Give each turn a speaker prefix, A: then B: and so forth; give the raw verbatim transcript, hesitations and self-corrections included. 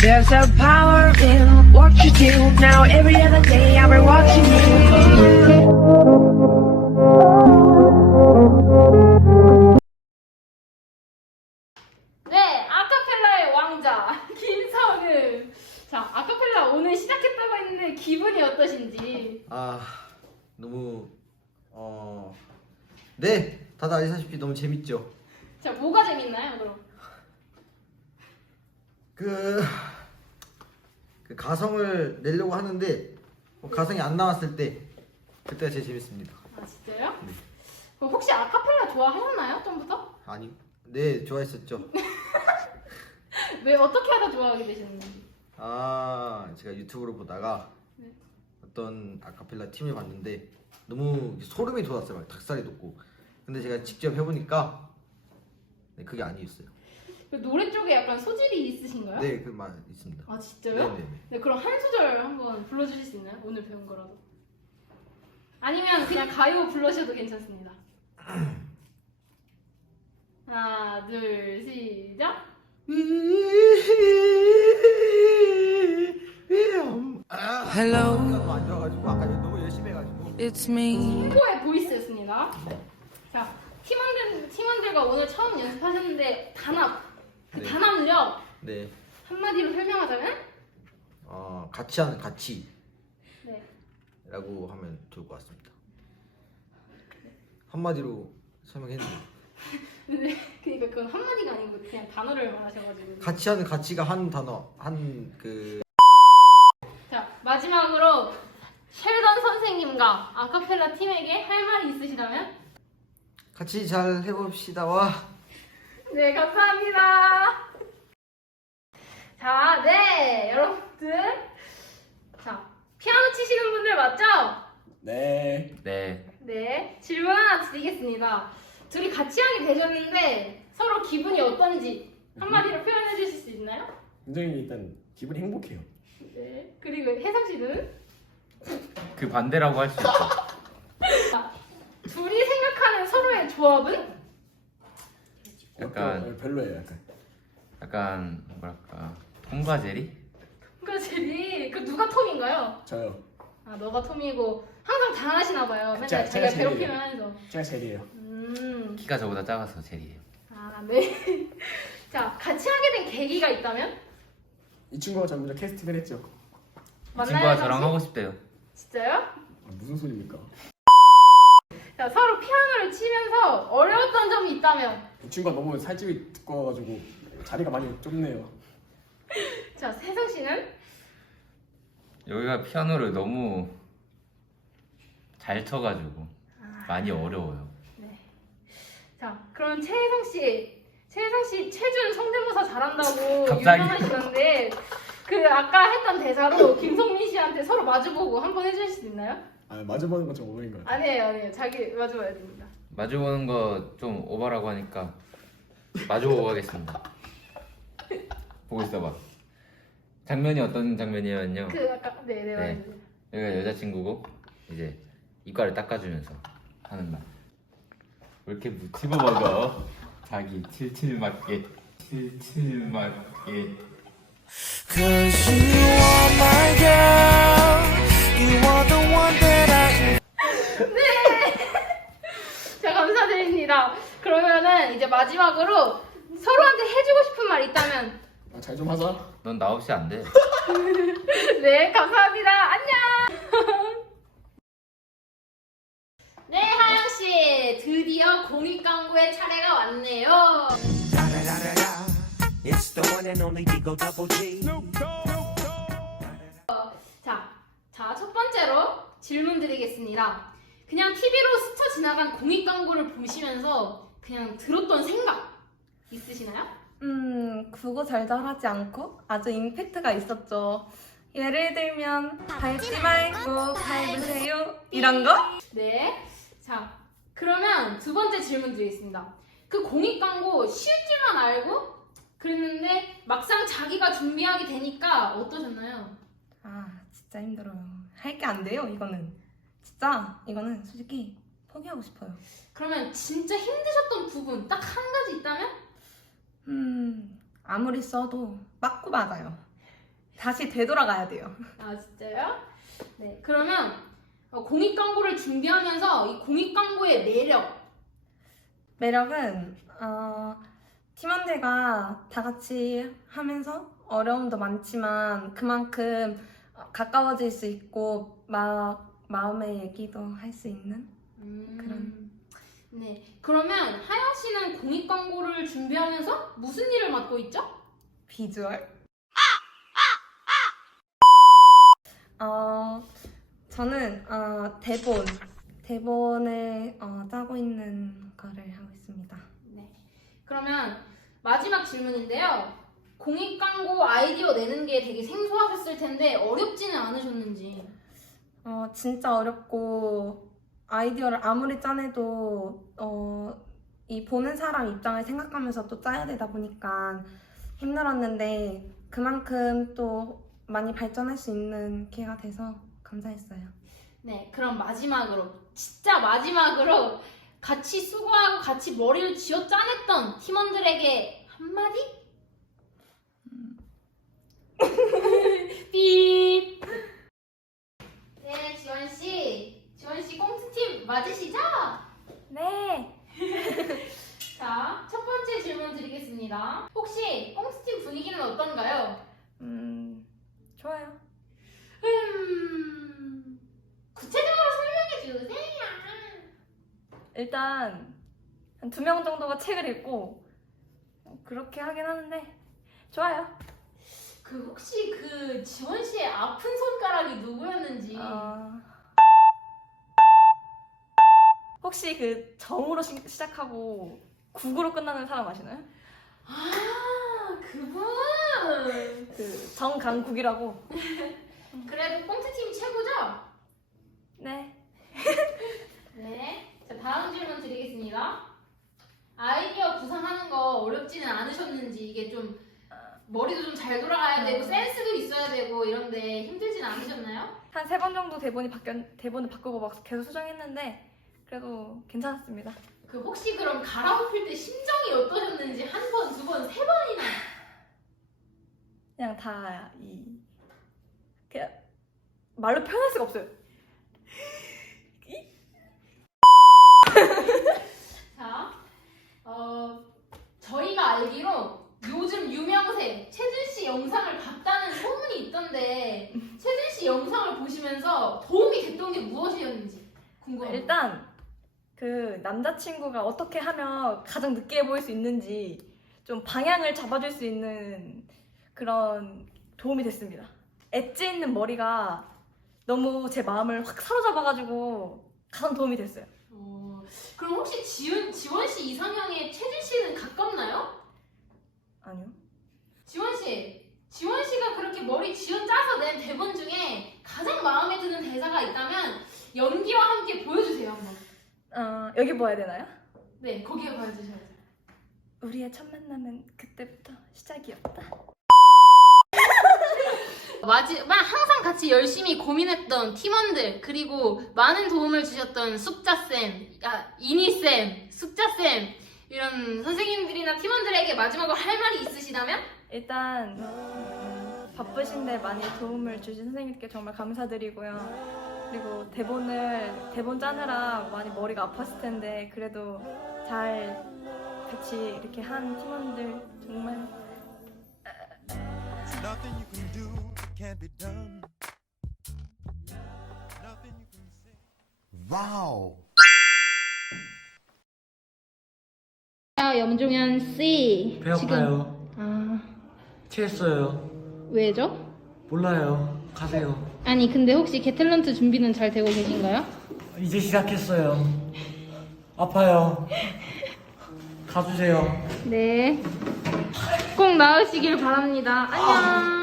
A: There's a power in what you do. Now every other day I'll be watching you.
B: 네, 아카펠라의 왕자 김성은. 자, 아카펠라 오늘 시작했다고 했는데 기분이 어떠신지?
C: 아 너무 어 네 다들 아시다시피 너무 재밌죠.
B: 자, 뭐가 재밌나요, 그럼?
C: 그, 그 가성을 내려고 하는데 뭐 가성이 안 나왔을 때 그때가 제일 재밌습니다.
B: 아, 진짜요?
C: 네.
B: 그럼 혹시 아카펠라 좋아하셨나요, 전부터?
C: 아니 네 좋아했었죠.
B: 왜 어떻게 하다 좋아하게 되셨는지?
C: 아 제가 유튜브로 보다가
B: 네.
C: 어떤 아카펠라 팀을 봤는데 너무 소름이 돋았어요. 막 닭살이 돋고. 근데 제가 직접 해보니까 네, 그게 아니었어요.
B: 그 노래 쪽에 약간 소질이 있으신가요?
C: 네 그 말 있습니다.
B: 아, 진짜요?
C: 네네네.
B: 네, 그럼 한 소절 한번 불러주실 수 있나요? 오늘 배운 거라도. 아니면 그냥 가요 불러셔도 괜찮습니다. 하나, 둘, 시작.
C: 헬로. 안 좋아가지고 아까 너무 열심히 해가지고.
D: It's me.
B: 친구의 보이스였습니다. 자, 팀원들 팀원들과 오늘 처음 연습하셨는데 단합, 그
C: 네.
B: 단합력
C: 네.
B: 한마디로 설명하자면,
C: 어 같이 하는 가치라고
B: 네,
C: 하면 좋을 것 같습니다. 한마디로 설명했는데
B: 근데 그러니까 그건 한마디가 아니고 그냥 단어를 말하셔가지고.
C: 같이 하는 가치가 한 단어 한그
B: 자, 마지막으로 셸던 선생님과 아카펠라 팀에게 할 말이 있으시다면?
C: 같이 잘 해봅시다와.
B: 네, 감사합니다. 자, 네, 여러분들. 자, 피아노 치시는 분들 맞죠?
E: 네.
F: 네.
B: 네, 질문 하나 드리겠습니다. 둘이 같이 하게 되셨는데 서로 기분이 어떤지 한마디로 표현해 주실 수 있나요?
E: 굉장히 일단 기분이 행복해요.
B: 네, 그리고 혜상 씨는?
F: 그 반대라고 할 수 있죠.
B: 자, 둘이 생각하는 서로의 조합은?
F: 약간-
E: 어떤- 별로예요, 약간.
F: 약간 뭐랄까 톰과 제리?
B: 그러니까 제리, 그 누가 톰인가요?
E: 저요.
B: 아, 너가 톰이고 항상 당하시나 봐요. 맨날
E: 제가-
B: 자기가
E: 제가
B: 괴롭히면
E: 제리예요.
B: 하면서.
E: 제가 제리예요.
B: 음,
F: 키가 저보다 작아서 제리예요.
B: 아, 네. 자, 같이 하게 된 계기가 있다면?
E: 이 친구가 저 먼저 캐스팅을 했죠.
F: 이
B: 맞나요,
F: 친구가
B: 혜상
F: 저랑
B: 씨?
F: 하고 싶대요.
B: 진짜요?
E: 아, 무슨 소리입니까?
B: 자, 서로 피아노를 치면서 어려웠던 점이 있다면?
E: 이 친구가 너무 살집이 두꺼워가지고 자리가 많이 좁네요.
B: 자, 혜상 씨는?
F: 여기가 피아노를 너무 잘 쳐가지고 많이 어려워요.
B: 네. 자, 그럼 최혜성 씨, 최혜성 씨 체준 성대모사 잘한다고
F: 갑자기.
B: 유명하시던데 그 아까 했던 대사로 김성민 씨한테 서로 마주보고 한번 해주실 수 있나요?
E: 아, 마주보는 건 좀 오버인 것 같아요.
B: 아니에요, 아니에요. 자기 마주봐야 됩니다.
F: 마주보는 거 좀 오바라고 하니까 마주보고 가겠습니다. 보고 있어봐. 장면이 어떤 장면이냐면요.
B: 그 아까 네, 네, 맞아요.
F: 여기가 여자친구고 이제 이빨을 닦아주면서 하는 말. 왜 이렇게 묻히고 먹어? 자기 칠칠 맞게 칠칠 맞게.
D: Cause you are my girl. You are the one that I.
B: 자, 감사드립니다. 그러면은 이제 마지막으로 서로한테 해주고 싶은 말 있다면?
E: 아, 잘 좀 하자.
F: 넌 나 없이 안 돼.
B: 네, 감사합니다. 안녕. 네, 하영 씨, 드디어 공익 광고의 차례가 왔네요.
G: It's the one and only Digo Double G.
B: 자, 자, 첫 번째로 질문 드리겠습니다. 그냥 티비로 스쳐 지나간 공익 광고를 보시면서 그냥 들었던 생각 있으시나요?
H: 음, 그거 잘잘하지 않고 아주 임팩트가 있었죠. 예를 들면 밟지 말고 밟으세요 이런 거?
B: 네. 자, 그러면 두 번째 질문 드리겠습니다. 그 공익 광고 쉴 줄만 알고 그랬는데 막상 자기가 준비하게 되니까 어떠셨나요?
H: 아, 진짜 힘들어요. 할 게 안 돼요, 이거는. 진짜 이거는 솔직히 포기하고 싶어요.
B: 그러면 진짜 힘드셨던 부분 딱 한 가지 있다면?
H: 음, 아무리 써도 맞고 맞아요. 다시 되돌아가야 돼요.
B: 아 진짜요? 네. 그러면 어, 공익 광고를 준비하면서 이 공익 광고의 매력.
H: 매력은 어, 팀원들과 다 같이 하면서 어려움도 많지만 그만큼 가까워질 수 있고 마, 마음의 얘기도 할 수 있는
B: 음,
H: 그런.
B: 네. 그러면 하영 씨는 공익 광고를 준비하면서 무슨 일을 맡고 있죠?
H: 비주얼. 어, 저는 어, 대본, 대본을 어, 짜고 있는 거를 하고 있습니다.
B: 네. 그러면 마지막 질문인데요. 공익 광고 아이디어 내는 게 되게 생소하셨을 텐데 어렵지는 않으셨는지.
H: 어, 진짜 어렵고 아이디어를 아무리 짜내도 어, 이 보는 사람 입장을 생각하면서 또 짜야 되다 보니까 힘들었는데 그만큼 또 많이 발전할 수 있는 기회가 돼서 감사했어요.
B: 네. 그럼 마지막으로 진짜 마지막으로 같이 수고하고 같이 머리를 쥐어 짜냈던 팀원들에게 한마디? 삐. 네, 지원 씨. 지원 씨 꽁트팀 맞으시죠?
H: 네.
B: 자, 첫 번째 질문 드리겠습니다. 혹시 꽁트팀 분위기는 어떤가요?
H: 음, 좋아요.
B: 음, 구체적으로 설명해 주세요.
H: 일단 한 두 명 정도가 책을 읽고 그렇게 하긴 하는데 좋아요.
B: 그 혹시 그 지원 씨의 아픈 손가락이 누구였는지.
H: 어... 혹시 그 정으로 시, 시작하고 국으로 끝나는 사람 아시나요?
B: 아, 그분.
H: 그 정강국이라고.
B: 그래도 꽁트팀이 최고죠?
H: 네.
B: 네. 자, 다음 질문 드리겠습니다. 아이디어 구상하는 거 어렵지는 않으셨는지, 이게 좀 머리도 좀 잘 돌아가야 되고 센스도 있어야 되고 이런데 힘들진 않으셨나요?
H: 한 세 번 정도 대본이 바뀌 대본을 바꾸고 막 계속 수정했는데 그래도 괜찮았습니다.
B: 그 혹시 그럼 갈아엎힐 때 심정이 어떠셨는지 한 번, 두 번, 세 번이나.
H: 그냥 다 이 그냥 말로 표현할 수가 없어요.
B: 자, 어, 저희가 알기로 요즘 유명세 최준 씨 영상을 봤다는 소문이 있던데 최준 씨 영상을 보시면서 도움이 됐던 게 무엇이었는지 궁금합니다.
H: 일단 그 남자친구가 어떻게 하면 가장 느끼해 보일 수 있는지 좀 방향을 잡아줄 수 있는 그런 도움이 됐습니다. 엣지 있는 머리가 너무 제 마음을 확 사로잡아가지고 가장 도움이 됐어요.
B: 어, 그럼 혹시 지원, 지원 씨 이상형에 최준 씨는 가깝나요?
H: 아니요.
B: 지원 씨, 지원 씨가 그렇게 머리 쥐어 짜서 낸 대본 중에 가장 마음에 드는 대사가 있다면 연기와 함께 보여주세요 한번.
H: 어, 여기 뭐 해야 되나요?
B: 네, 거기에 보여주셔야죠.
H: 우리의 첫 만남은 그때부터 시작이었다.
B: 마지막 항상 같이 열심히 고민했던 팀원들, 그리고 많은 도움을 주셨던 숙자쌤, 아, 이니쌤, 숙자쌤 이런 선생님들이나 팀원들에게 마지막으로 할 말이 있으시다면?
H: 일단 음, 바쁘신데 많이 도움을 주신 선생님께 정말 감사드리고요. 그리고 대본을 대본 짜느라 많이 머리가 아팠을 텐데 그래도 잘 같이 이렇게 한 팀원들 정말
D: Nothing you can do that can't be done. Nothing you can say. Wow.
B: 염종현 씨.
I: 배고파요.
B: 아,
I: 취했어요.
B: 왜죠?
I: 몰라요. 가세요.
B: 아니 근데 혹시 개탤런트 준비는 잘 되고 계신가요?
I: 이제 시작했어요. 아파요. 가주세요.
B: 네. 꼭 나으시길 바랍니다. 안녕.